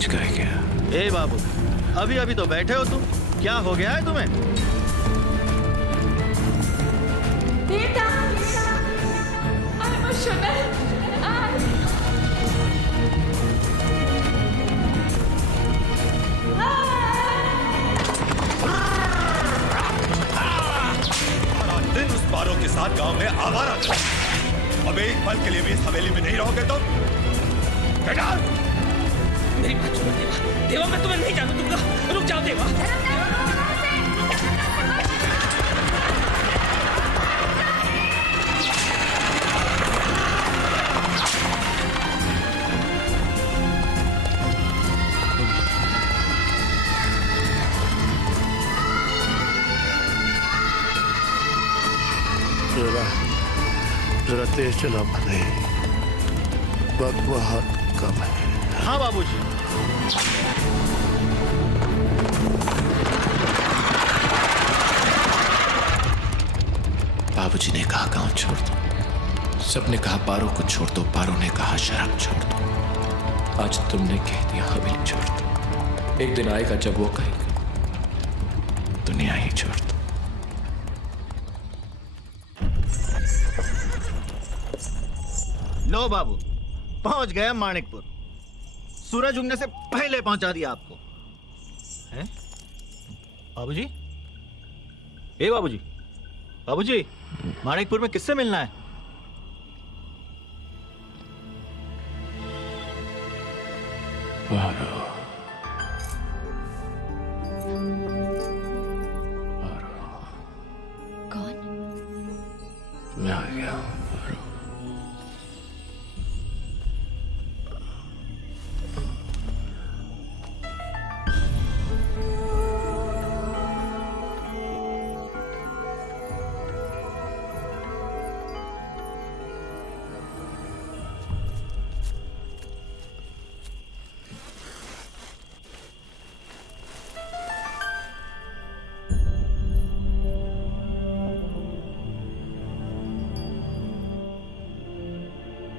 पहुंच गए क्या? ए बाबू, अभी अभी तो बैठे हो तुम, क्या हो गया है तुम्हें? बेटा, I'm emotional. दिन उस पारों के साथ गांव में आवारा था। अब एक पल के लिए भी इस हवेली में नहीं रहोगे तुम? बेटा! मेरी बात सुनो देवा। देवा, मैं तुम्हें नहीं जाने दूंगा। रुक जाओ देवा। जरा तेज चला भाई, वक्त बहुत कम है। हाँ बाबूजी। बाबूजी ने कहा गांव छोड़ दो, सबने कहा पारो को छोड़ दो, पारो ने कहा शराब छोड़ दो। आज तुमने कह दिया हवेली छोड़ दो। एक दिन आएगा जब वो कहेगा दुनिया ही छोड़ दो। लो बाबू, पहुंच गए माणिकपुर। सूरज उगने से पहले पहुंचा दिया आपको। हैं? बाबूजी? ए बाबूजी, बाबूजी, माणिकपुर में किससे मिलना है? पारो, कौन? मैं आ गया हूं पारो।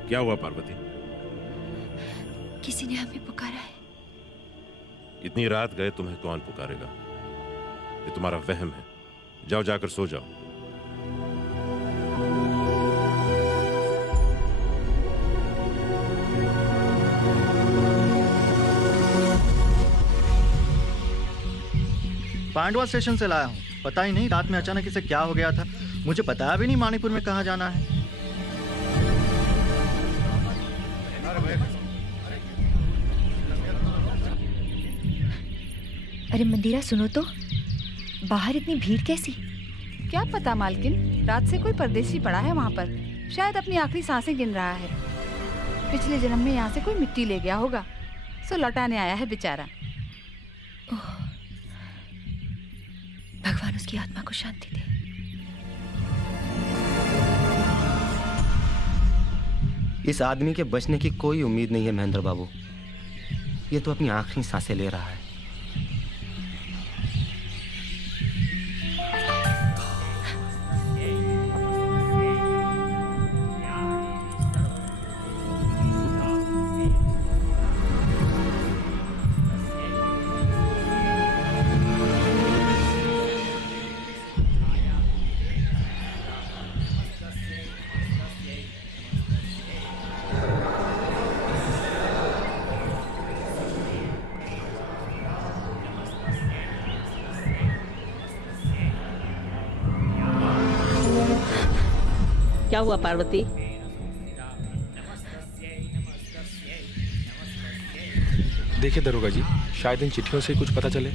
क्या हुआ पार्वती? किसी ने हमें पुकारा है। इतनी रात गए, तुम्हें कौन पुकारेगा? ये तुम्हारा वहम है। जाओ, जाकर सो जाओ। पांडवा स्टेशन से लाया हूँ। पता ही नहीं रात में अचानक इसे क्या हो गया था। मुझे पता भी नहीं माणिकपुर में कहाँ जाना है। अरे मंदिरा, सुनो तो, बाहर इतनी भीड़ कैसी? क्या पता मालकिन, रात से कोई परदेसी पड़ा है वहाँ पर। शायद अपनी आखिरी सांसें गिन रहा है। पिछले जन्म में यहाँ से कोई मिट्टी ले गया होगा, सो लौटाने आया है बेचारा। भगवान उसकी आत्मा को शांति दे। इस आदमी के बचने की कोई उम्मीद नहीं है महेंद्र बाबू। ये तो अपनी आखिरी सांसें ले रहा है। क्या हुआ पार्वती? देखिए दरोगा जी, शायद इन चिट्ठियों से कुछ पता चले।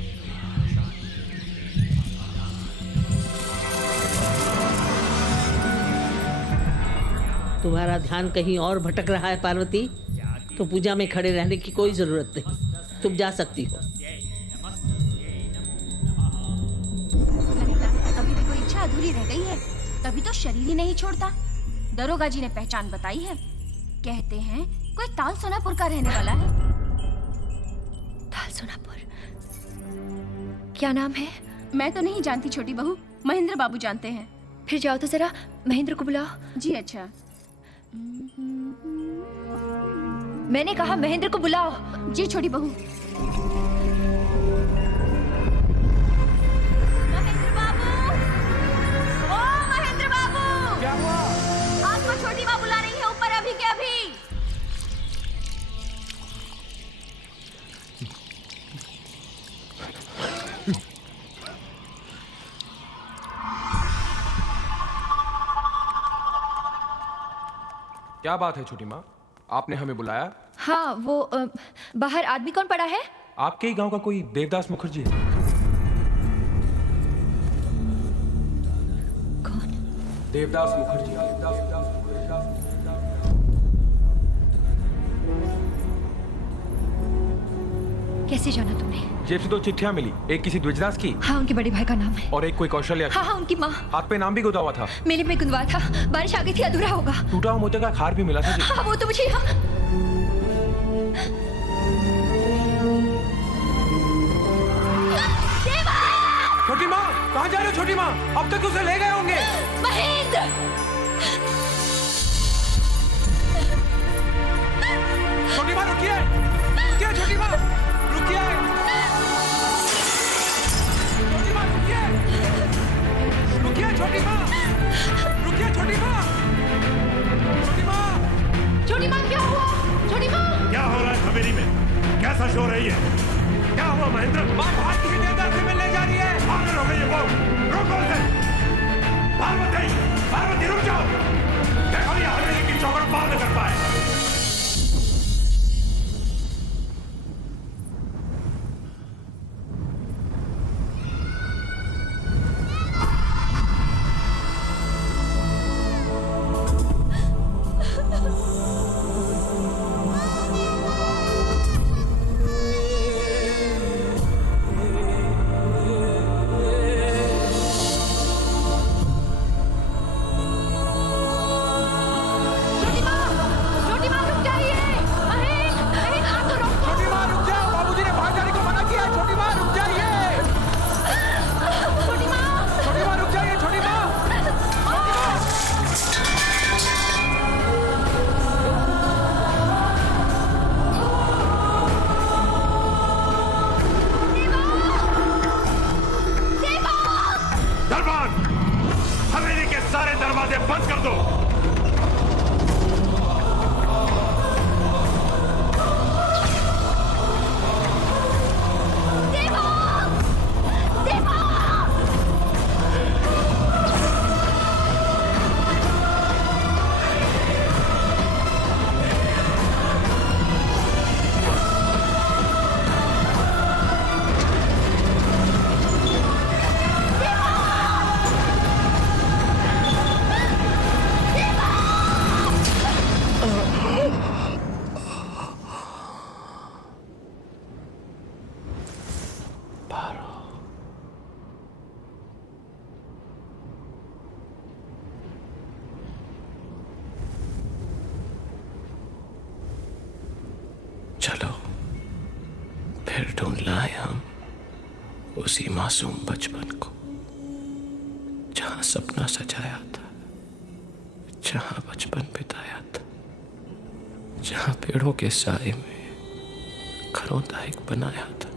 तुम्हारा ध्यान कहीं और भटक रहा है पार्वती। तो पूजा में खड़े रहने की कोई जरूरत नहीं, तुम जा सकती हो। अभी भी कोई इच्छा अधूरी रह गई है, तभी तो शरीर ही नहीं छोड़ता। दरोगा जी ने पहचान बताई है, कहते हैं कोई ताल सोनापुर का रहने वाला है। ताल सोनापुर? क्या नाम है? मैं तो नहीं जानती छोटी बहू, महेंद्र बाबू जानते हैं। फिर जाओ तो जरा महेंद्र को बुलाओ। जी अच्छा। मैंने कहा महेंद्र को बुलाओ। जी छोटी बहू। महेंद्र बाबू, ओ महेंद्र बाबू, क्या हुआ? आपको छोटी माँ बुला रही है ऊपर अभी के अभी। क्या बात है छोटी माँ, आपने हमें बुलाया? हाँ वो बाहर आदमी कौन पड़ा है? आपके ही गांव का कोई देवदास मुखर्जी है। कौन? देवदास मुखर्जी। कैसे जाना तुमने? जेब से 2 चिट्ठियां मिली, एक किसी द्विजदास की हाँ उनके बड़े भाई का नाम है। और एक कोई कौशल्या की। हाँ हाँ उनकी माँ। हाथ पे नाम भी गुदा हुआ था। मेले में गुंदवा था, बारिश आ गई थी, अधूरा होगा। टूटा हुआ मोती का खार भी मिला था जी। हाँ वो तो मुझे हाँ। छोटी माँ कहाँ जा रहे हो छोटी माँ? अब तक उसे ले गए होंगे। महेंद्र! छोटी माँ रुकिए, रुकिए छोटी माँ, रुकिए। छोटी माँ रुकिए, रुकिए छोटी माँ, रुकिए छोटी माँ, छोटी माँ। छोटी माँ क्या हुआ? छोटी माँ! क्या हो रहा है हवेली में? कैसा शोर है ये? क्या हुआ महेंद्र? माँ बाहर किसी देवदास से मिलने जा रही है। पागल हो गई है वो। रोको उसे। पार्वती, पार्वती रुक जाओ। देखो ये हवेली की चौखट पार न कर पाए। दरवाजे बंद कर दो। चलो फिर ढूंढ लाए हम उसी मासूम बचपन को, जहां सपना सजाया था, जहां बचपन बिताया था, जहां पेड़ों के साए में घरों दायक बनाया था।